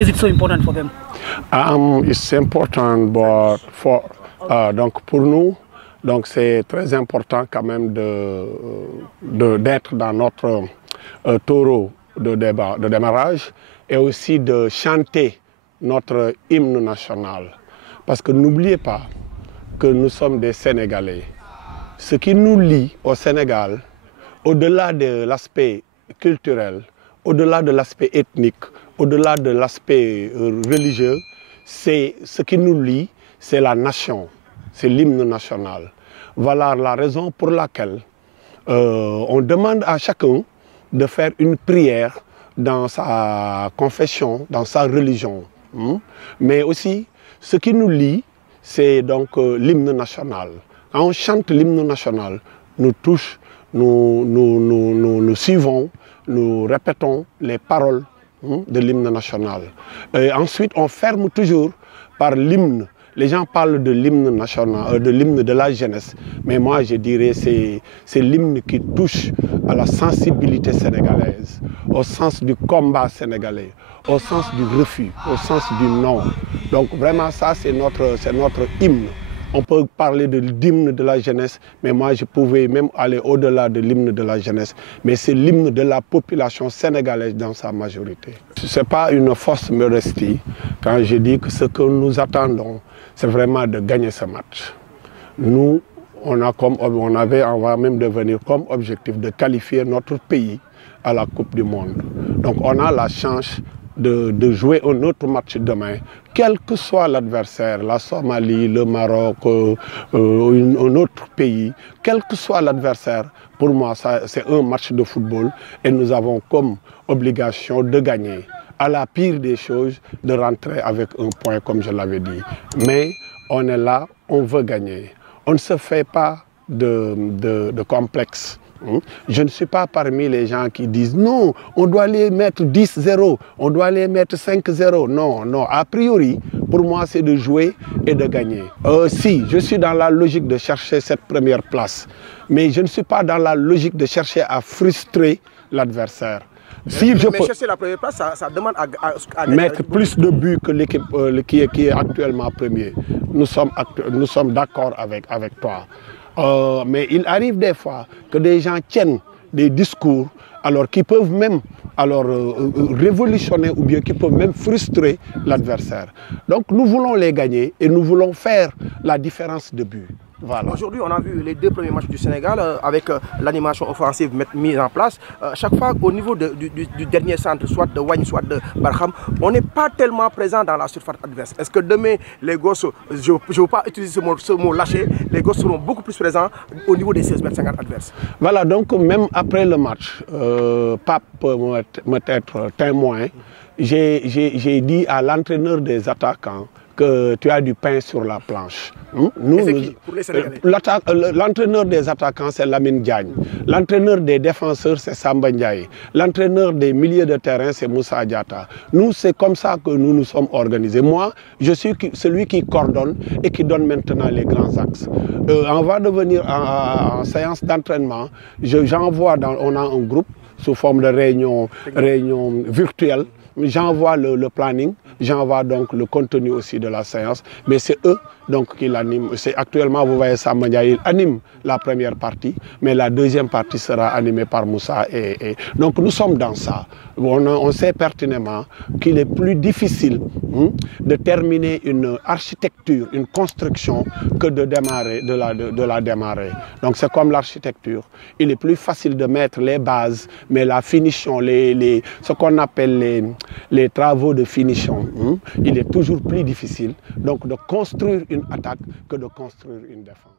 Is it so important for them? It's important, but donc pour nous, donc c'est très important quand même d'être dans notre taureau de démarrage et aussi de chanter notre hymne national. Parce que n'oubliez pas que nous sommes des Sénégalais. Ce qui nous lie au Sénégal, au-delà de l'aspect culturel, au-delà de l'aspect ethnique, au-delà de l'aspect religieux, c'est ce qui nous lie, c'est la nation, c'est l'hymne national. Voilà la raison pour laquelle on demande à chacun de faire une prière dans sa confession, dans sa religion. Mais aussi, ce qui nous lie, c'est donc l'hymne national. Quand on chante l'hymne national, nous touche, nous suivons, nous répétons les paroles de l'hymne national. Et ensuite, on ferme toujours par l'hymne. Les gens parlent de l'hymne national, de l'hymne de la jeunesse. Mais moi, je dirais que c'est l'hymne qui touche à la sensibilité sénégalaise, au sens du combat sénégalais, au sens du refus, au sens du non. Donc vraiment, ça, c'est notre hymne. On peut parler de l'hymne de la jeunesse, mais moi, je pouvais même aller au-delà de l'hymne de la jeunesse. Mais c'est l'hymne de la population sénégalaise dans sa majorité. Ce n'est pas une fausse modestie quand je dis que ce que nous attendons, c'est vraiment de gagner ce match. Nous, on va même devenir comme objectif de qualifier notre pays à la Coupe du Monde. Donc on a la chance de jouer un autre match demain, quel que soit l'adversaire, la Somalie, le Maroc, un autre pays, quel que soit l'adversaire, pour moi, c'est un match de football et nous avons comme obligation de gagner. À la pire des choses, de rentrer avec un point, comme je l'avais dit. Mais on est là, on veut gagner. On ne se fait pas de complexe. Je ne suis pas parmi les gens qui disent non, on doit les mettre 10-0, on doit les mettre 5-0. Non, non, a priori, pour moi, c'est de jouer et de gagner. Si, je suis dans la logique de chercher cette première place, mais je ne suis pas dans la logique de chercher à frustrer l'adversaire. Si mais chercher la première place, ça demande à mettre plus de buts que l'équipe qui est actuellement premier. Nous sommes d'accord avec toi. Mais il arrive des fois que des gens tiennent des discours alors qui peuvent même révolutionner ou bien qui peuvent même frustrer l'adversaire. Donc nous voulons les gagner et nous voulons faire la différence de but. Voilà. Aujourd'hui, on a vu les deux premiers matchs du Sénégal avec l'animation offensive mise en place. Chaque fois, au niveau du dernier centre, soit de Wagne, soit de Barham, on n'est pas tellement présent dans la surface adverse. Est-ce que demain, les gosses, je ne veux pas utiliser ce mot lâché, les gosses seront beaucoup plus présents au niveau des 16 mètres 50 adverses? Voilà, donc même après le match, Pape peut être témoin. J'ai dit à l'entraîneur des attaquants que tu as du pain sur la planche. L'entraîneur des attaquants, c'est Lamine Diagne. L'entraîneur des défenseurs, c'est Samba Ndiaye. L'entraîneur des milieux de terrain, c'est Moussa Diatta. Nous, c'est comme ça que nous nous sommes organisés. Moi, je suis celui qui coordonne et qui donne maintenant les grands axes. On va devenir en séance d'entraînement. On a un groupe sous forme de réunion virtuelle. J'envoie le planning, j'envoie donc le contenu aussi de la séance, mais c'est eux donc qui l'animent. Actuellement, vous voyez Samba Ndiaye, il anime la première partie, mais la deuxième partie sera animée par Moussa. Donc nous sommes dans ça. On sait pertinemment qu'il est plus difficile de terminer une architecture, une construction, que de la démarrer. Donc c'est comme l'architecture. Il est plus facile de mettre les bases, mais la finition, ce qu'on appelle les travaux de finition, il est toujours plus difficile donc de construire une attaque que de construire une défense.